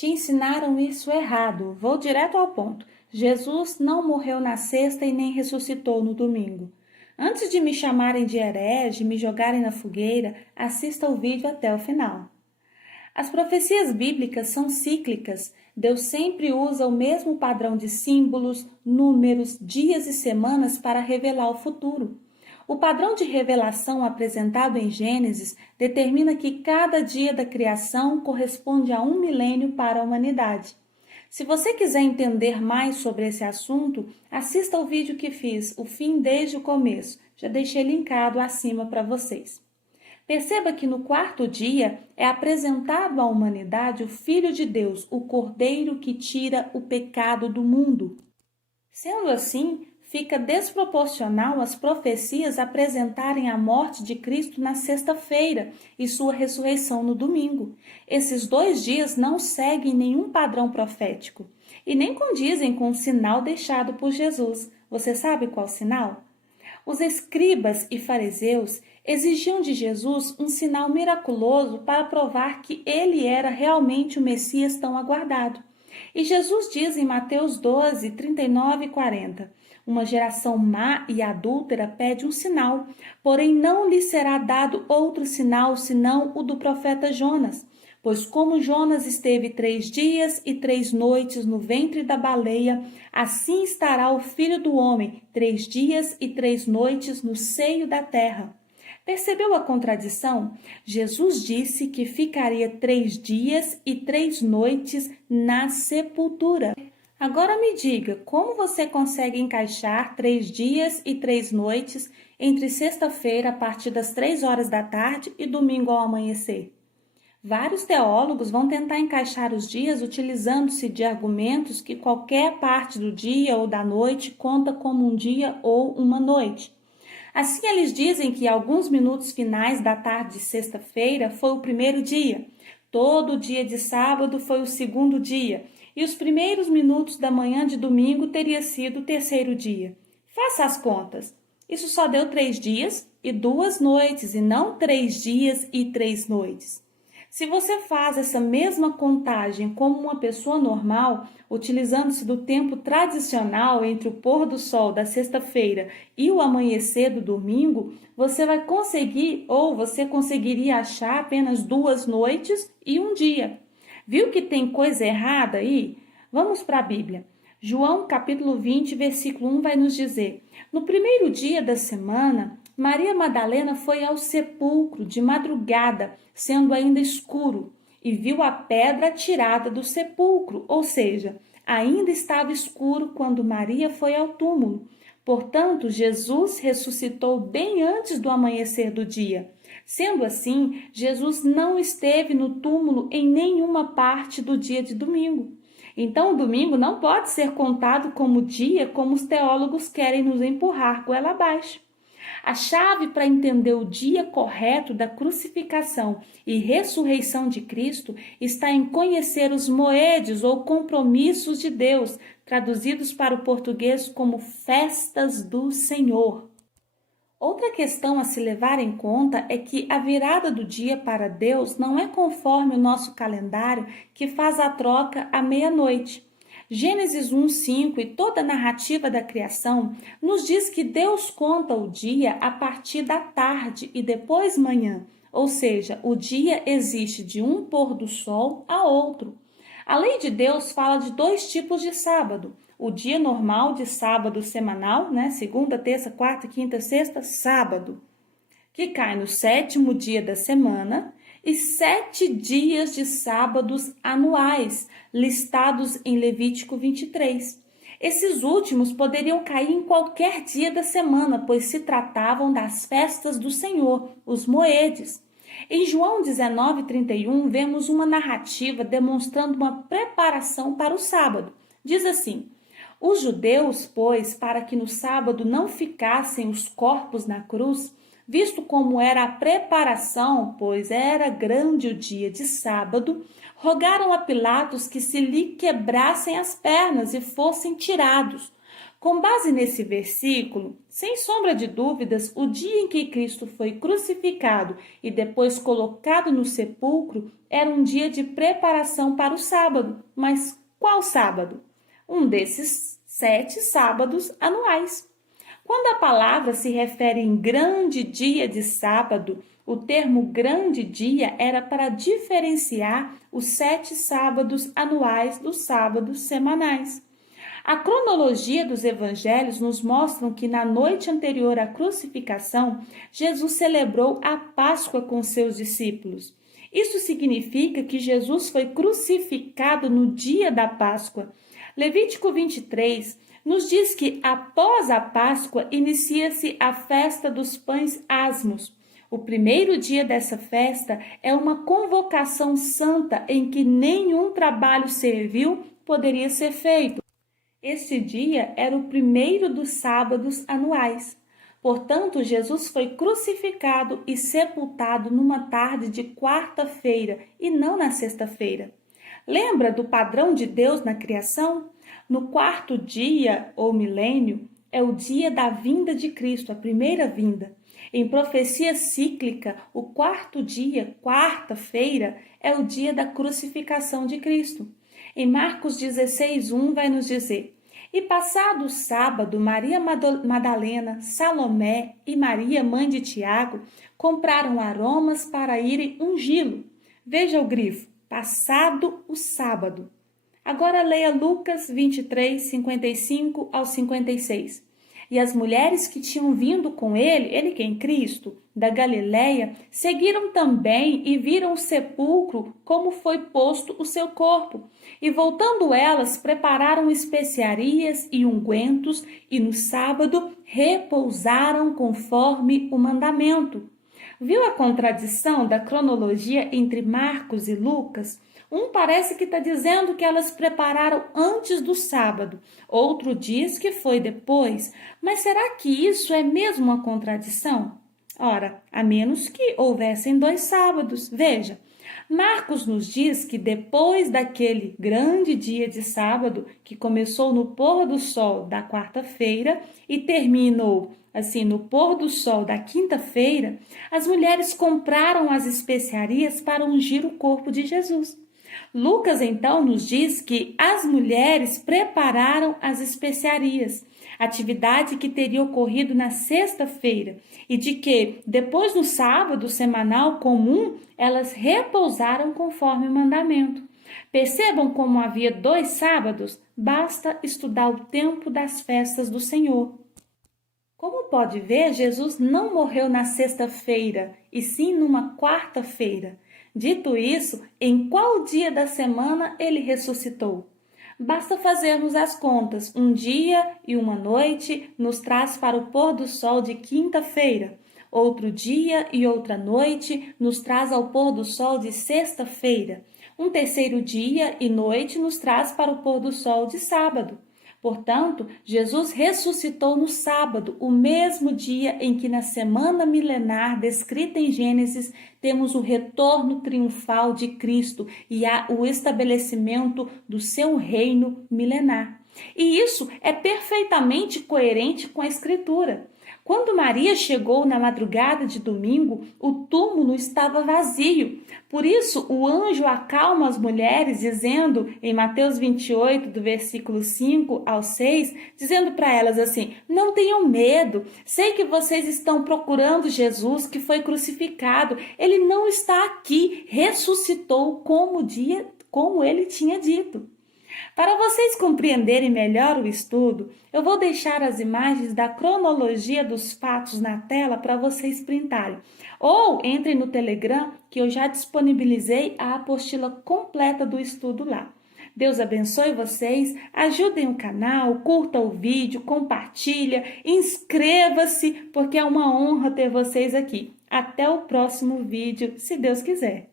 Te ensinaram isso errado. Vou direto ao ponto. Jesus não morreu na sexta e nem ressuscitou no domingo. Antes de me chamarem de herege e me jogarem na fogueira, assista o vídeo até o final. As profecias bíblicas são cíclicas. Deus sempre usa o mesmo padrão de símbolos, números, dias e semanas para revelar o futuro. O padrão de revelação apresentado em Gênesis determina que cada dia da criação corresponde a 1 milênio para a humanidade. Se você quiser entender mais sobre esse assunto, assista ao vídeo que fiz, O Fim desde o Começo. Já deixei linkado acima para vocês. Perceba que no quarto dia é apresentado à humanidade o Filho de Deus, o Cordeiro que tira o pecado do mundo. Sendo assim, fica desproporcional as profecias apresentarem a morte de Cristo na sexta-feira e sua ressurreição no domingo. Esses 2 dias não seguem nenhum padrão profético e nem condizem com o sinal deixado por Jesus. Você sabe qual sinal? Os escribas e fariseus exigiam de Jesus um sinal miraculoso para provar que ele era realmente o Messias tão aguardado. E Jesus diz em Mateus 12, 39 e 40, uma geração má e adúltera pede um sinal, porém não lhe será dado outro sinal senão o do profeta Jonas. Pois como Jonas esteve 3 dias e 3 noites no ventre da baleia, assim estará o Filho do Homem 3 dias e 3 noites no seio da terra. Percebeu a contradição? Jesus disse que ficaria 3 dias e 3 noites na sepultura. Agora me diga, como você consegue encaixar 3 dias e 3 noites entre sexta-feira a partir das 3 horas da tarde e domingo ao amanhecer? Vários teólogos vão tentar encaixar os dias utilizando-se de argumentos que qualquer parte do dia ou da noite conta como um dia ou uma noite. Assim, eles dizem que alguns minutos finais da tarde de sexta-feira foi o primeiro dia, todo o dia de sábado foi o segundo dia, e os primeiros minutos da manhã de domingo teria sido o terceiro dia. Faça as contas. Isso só deu 3 dias e 2 noites, e não 3 dias e 3 noites. Se você faz essa mesma contagem como uma pessoa normal, utilizando-se do tempo tradicional entre o pôr do sol da sexta-feira e o amanhecer do domingo, você vai conseguir ou você conseguiria achar apenas 2 noites e 1 dia. Viu que tem coisa errada aí? Vamos para a Bíblia. João capítulo 20, versículo 1 vai nos dizer: no primeiro dia da semana, Maria Madalena foi ao sepulcro de madrugada, sendo ainda escuro, e viu a pedra tirada do sepulcro, ou seja, ainda estava escuro quando Maria foi ao túmulo. Portanto, Jesus ressuscitou bem antes do amanhecer do dia. Sendo assim, Jesus não esteve no túmulo em nenhuma parte do dia de domingo. Então, o domingo não pode ser contado como dia como os teólogos querem nos empurrar goela abaixo. A chave para entender o dia correto da crucificação e ressurreição de Cristo está em conhecer os moedes ou compromissos de Deus, traduzidos para o português como festas do Senhor. Outra questão a se levar em conta é que a virada do dia para Deus não é conforme o nosso calendário, que faz a troca à meia-noite. Gênesis 1:5 e toda a narrativa da criação nos diz que Deus conta o dia a partir da tarde e depois manhã, ou seja, o dia existe de um pôr do sol a outro. A lei de Deus fala de 2 tipos de sábado: o dia normal de sábado semanal, segunda, terça, quarta, quinta, sexta, sábado, que cai no 7º dia da semana, e 7 dias de sábados anuais, listados em Levítico 23. Esses últimos poderiam cair em qualquer dia da semana, pois se tratavam das festas do Senhor, os moedes. Em João 19:31, vemos uma narrativa demonstrando uma preparação para o sábado. Diz assim: os judeus, pois, para que no sábado não ficassem os corpos na cruz, visto como era a preparação, pois era grande o dia de sábado, rogaram a Pilatos que se lhe quebrassem as pernas e fossem tirados. Com base nesse versículo, sem sombra de dúvidas, o dia em que Cristo foi crucificado e depois colocado no sepulcro era um dia de preparação para o sábado. Mas qual sábado? Um desses 7 sábados anuais. Quando a palavra se refere em grande dia de sábado, o termo grande dia era para diferenciar os 7 sábados anuais dos sábados semanais. A cronologia dos evangelhos nos mostra que na noite anterior à crucificação, Jesus celebrou a Páscoa com seus discípulos. Isso significa que Jesus foi crucificado no dia da Páscoa. Levítico 23 nos diz que após a Páscoa inicia-se a festa dos pães asmos. O primeiro dia dessa festa é uma convocação santa em que nenhum trabalho servil poderia ser feito. Esse dia era o primeiro dos sábados anuais. Portanto, Jesus foi crucificado e sepultado numa tarde de quarta-feira e não na sexta-feira. Lembra do padrão de Deus na criação? No quarto dia, ou milênio, é o dia da vinda de Cristo, a primeira vinda. Em profecia cíclica, o quarto dia, quarta-feira, é o dia da crucificação de Cristo. Em Marcos 16:1 vai nos dizer: e passado o sábado, Maria Madalena, Salomé e Maria, mãe de Tiago, compraram aromas para irem ungí-lo. Veja o grifo, passado o sábado. Agora leia Lucas 23, 55 ao 56. E as mulheres que tinham vindo com ele quem? Cristo, da Galileia, seguiram também e viram o sepulcro como foi posto o seu corpo. E voltando elas, prepararam especiarias e ungüentos, e no sábado repousaram conforme o mandamento. Viu a contradição da cronologia entre Marcos e Lucas? Um parece que está dizendo que elas prepararam antes do sábado, outro diz que foi depois. Mas será que isso é mesmo uma contradição? Ora, a menos que houvessem 2 sábados. Veja, Marcos nos diz que depois daquele grande dia de sábado, que começou no pôr do sol da quarta-feira e terminou assim no pôr do sol da quinta-feira, as mulheres compraram as especiarias para ungir o corpo de Jesus. Lucas, então, nos diz que as mulheres prepararam as especiarias, atividade que teria ocorrido na sexta-feira, e de que, depois do sábado semanal comum, elas repousaram conforme o mandamento. Percebam como havia 2 sábados? Basta estudar o tempo das festas do Senhor. Como pode ver, Jesus não morreu na sexta-feira, e sim numa quarta-feira. Dito isso, em qual dia da semana ele ressuscitou? Basta fazermos as contas. Um dia e uma noite nos traz para o pôr do sol de quinta-feira. Outro dia e outra noite nos traz ao pôr do sol de sexta-feira. Um terceiro dia e noite nos traz para o pôr do sol de sábado. Portanto, Jesus ressuscitou no sábado, o mesmo dia em que na semana milenar descrita em Gênesis temos o retorno triunfal de Cristo e o estabelecimento do seu reino milenar. E isso é perfeitamente coerente com a Escritura. Quando Maria chegou na madrugada de domingo, o túmulo estava vazio. Por isso, o anjo acalma as mulheres, dizendo, em Mateus 28, do versículo 5 ao 6, dizendo para elas assim: não tenham medo, sei que vocês estão procurando Jesus que foi crucificado. Ele não está aqui, ressuscitou como ele tinha dito. Para vocês compreenderem melhor o estudo, eu vou deixar as imagens da cronologia dos fatos na tela para vocês printarem. Ou entrem no Telegram, que eu já disponibilizei a apostila completa do estudo lá. Deus abençoe vocês, ajudem o canal, curta o vídeo, compartilha, inscreva-se, porque é uma honra ter vocês aqui. Até o próximo vídeo, se Deus quiser.